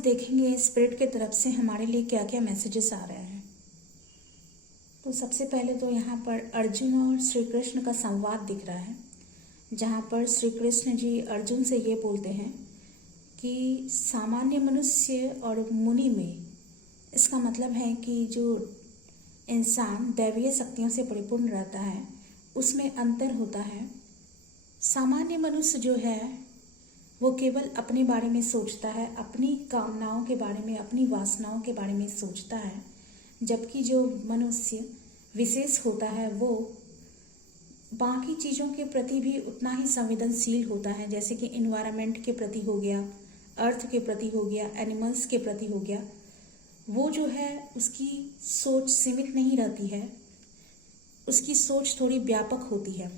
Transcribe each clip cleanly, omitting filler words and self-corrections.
देखेंगे स्पिरिट के तरफ से हमारे लिए क्या क्या मैसेजेस आ रहे हैं। तो सबसे पहले तो यहाँ पर अर्जुन और श्री कृष्ण का संवाद दिख रहा है, जहाँ पर श्री कृष्ण जी अर्जुन से ये बोलते हैं कि सामान्य मनुष्य और मुनि में, इसका मतलब है कि जो इंसान दैवीय शक्तियों से परिपूर्ण रहता है उसमें अंतर होता है। सामान्य मनुष्य जो है वो केवल अपने बारे में सोचता है, अपनी कामनाओं के बारे में, अपनी वासनाओं के बारे में सोचता है, जबकि जो मनुष्य विशेष होता है वो बाकी चीज़ों के प्रति भी उतना ही संवेदनशील होता है, जैसे कि इन्वायरमेंट के प्रति हो गया, अर्थ के प्रति हो गया, एनिमल्स के प्रति हो गया। वो जो है उसकी सोच सीमित नहीं रहती है, उसकी सोच थोड़ी व्यापक होती है।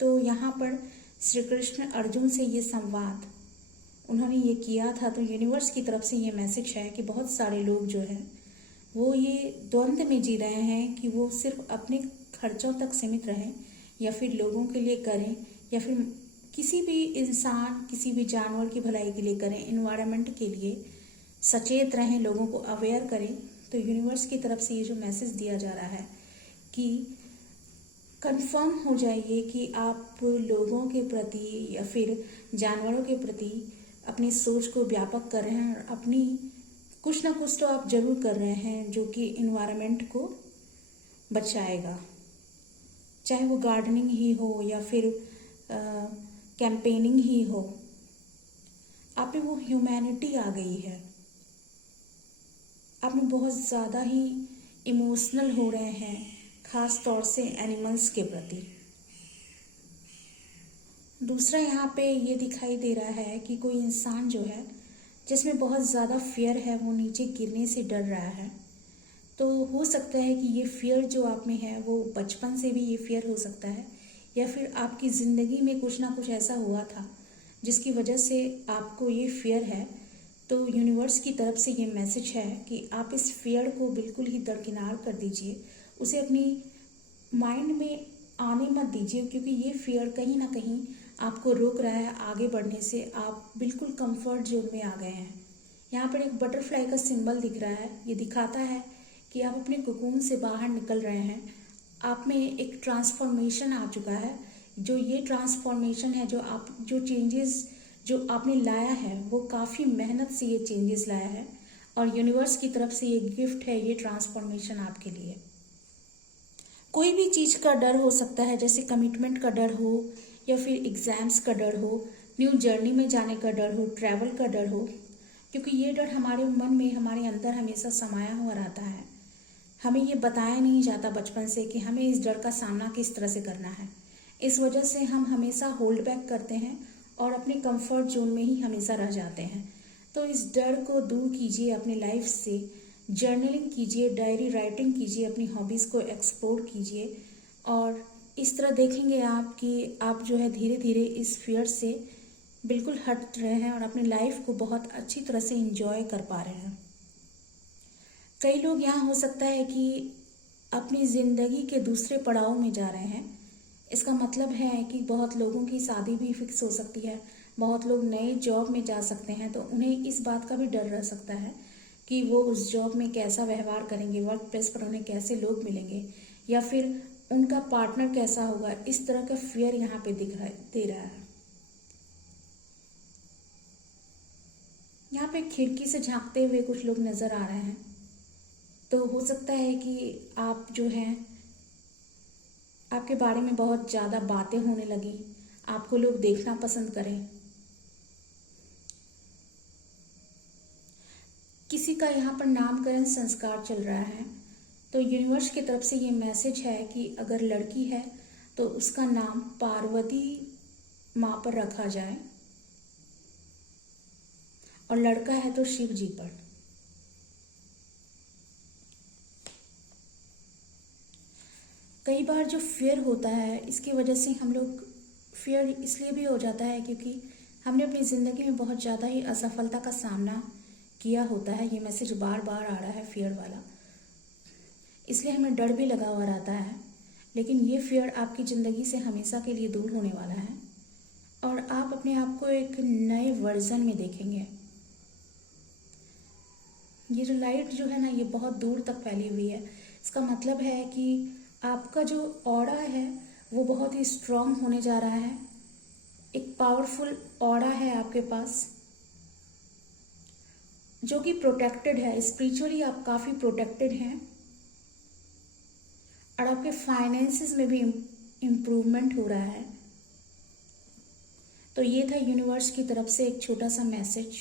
तो यहाँ पर श्री कृष्ण अर्जुन से ये संवाद उन्होंने ये किया था, तो यूनिवर्स की तरफ से ये मैसेज है कि बहुत सारे लोग जो है वो ये द्वंद्व में जी रहे हैं कि वो सिर्फ अपने खर्चों तक सीमित रहें या फिर लोगों के लिए करें या फिर किसी भी इंसान, किसी भी जानवर की भलाई के लिए करें, इन्वायरमेंट के लिए सचेत रहें, लोगों को अवेयर करें। तो यूनिवर्स की तरफ से ये जो मैसेज दिया जा रहा है कि कंफर्म हो जाइए कि आप लोगों के प्रति या फिर जानवरों के प्रति अपनी सोच को व्यापक कर रहे हैं और अपनी कुछ ना कुछ तो आप जरूर कर रहे हैं जो कि इन्वायरमेंट को बचाएगा, चाहे वो गार्डनिंग ही हो या फिर कैंपेनिंग ही हो। आप में वो ह्यूमैनिटी आ गई है, आप में बहुत ज़्यादा ही इमोशनल हो रहे हैं, खास तौर से एनिमल्स के प्रति। दूसरा यहाँ पे ये दिखाई दे रहा है कि कोई इंसान जो है जिसमें बहुत ज़्यादा फियर है, वो नीचे गिरने से डर रहा है। तो हो सकता है कि ये फियर जो आप में है वो बचपन से भी ये फियर हो सकता है, या फिर आपकी ज़िंदगी में कुछ ना कुछ ऐसा हुआ था जिसकी वजह से आपको ये फियर है। तो यूनिवर्स की तरफ से ये मैसेज है कि आप इस फियर को बिल्कुल ही दरकिनार कर दीजिए, उसे अपनी माइंड में आने मत दीजिए, क्योंकि ये फियर कहीं ना कहीं आपको रोक रहा है आगे बढ़ने से। आप बिल्कुल कंफर्ट जोन में आ गए हैं। यहाँ पर एक बटरफ्लाई का सिंबल दिख रहा है, ये दिखाता है कि आप अपने कोकून से बाहर निकल रहे हैं, आप में एक ट्रांसफॉर्मेशन आ चुका है। जो ये ट्रांसफॉर्मेशन है, जो चेंजेस जो आपने लाया है वो काफ़ी मेहनत से ये चेंजेस लाया है, और यूनिवर्स की तरफ से ये गिफ्ट है, ये ट्रांसफॉर्मेशन आपके लिए। कोई भी चीज़ का डर हो सकता है, जैसे कमिटमेंट का डर हो या फिर एग्ज़ाम्स का डर हो, न्यू जर्नी में जाने का डर हो, ट्रैवल का डर हो, क्योंकि ये डर हमारे मन में, हमारे अंदर हमेशा समाया हुआ रहता है। हमें ये बताया नहीं जाता बचपन से कि हमें इस डर का सामना किस तरह से करना है। इस वजह से हम हमेशा होल्ड बैक करते हैं और अपने कंफर्ट जोन में ही हमेशा रह जाते हैं। तो इस डर को दूर कीजिए अपनी लाइफ से, जर्नलिंग कीजिए, डायरी राइटिंग कीजिए, अपनी हॉबीज़ को एक्सप्लोर कीजिए, और इस तरह देखेंगे आप कि आप जो है धीरे धीरे इस फियर से बिल्कुल हट रहे हैं और अपनी लाइफ को बहुत अच्छी तरह से एंजॉय कर पा रहे हैं। कई लोग यहाँ हो सकता है कि अपनी ज़िंदगी के दूसरे पड़ाव में जा रहे हैं। इसका मतलब है कि बहुत लोगों की शादी भी फिक्स हो सकती है, बहुत लोग नए जॉब में जा सकते हैं, तो उन्हें इस बात का भी डर रह सकता है कि वो उस जॉब में कैसा व्यवहार करेंगे, वर्क प्लेस पर उन्हें कैसे लोग मिलेंगे, या फिर उनका पार्टनर कैसा होगा। इस तरह का फियर यहाँ पे दिखाई दे रहा है। यहाँ पे खिड़की से झांकते हुए कुछ लोग नज़र आ रहे हैं, तो हो सकता है कि आप जो हैं, आपके बारे में बहुत ज़्यादा बातें होने लगी, आपको लोग देखना पसंद करें। किसी का यहाँ पर नामकरण संस्कार चल रहा है, तो यूनिवर्स की तरफ से ये मैसेज है कि अगर लड़की है तो उसका नाम पार्वती माँ पर रखा जाए, और लड़का है तो शिव जी पर। कई बार जो फियर होता है, इसकी वजह से हम लोग, फियर इसलिए भी हो जाता है क्योंकि हमने अपनी ज़िंदगी में बहुत ज़्यादा ही असफलता का सामना किया होता है। ये मैसेज बार बार आ रहा है फियर वाला, इसलिए हमें डर भी लगा हुआ रहता है। लेकिन ये फियर आपकी ज़िंदगी से हमेशा के लिए दूर होने वाला है, और आप अपने आप को एक नए वर्जन में देखेंगे। ये जो लाइट जो है ना, ये बहुत दूर तक फैली हुई है। इसका मतलब है कि आपका जो ऑरा है वो बहुत ही स्ट्रांग होने जा रहा है। एक पावरफुल ऑरा है आपके पास जो कि प्रोटेक्टेड है। स्पिरिचुअली आप काफ़ी प्रोटेक्टेड हैं और आपके फाइनेंसेस में भी इम्प्रूवमेंट हो रहा है। तो ये था यूनिवर्स की तरफ से एक छोटा सा मैसेज।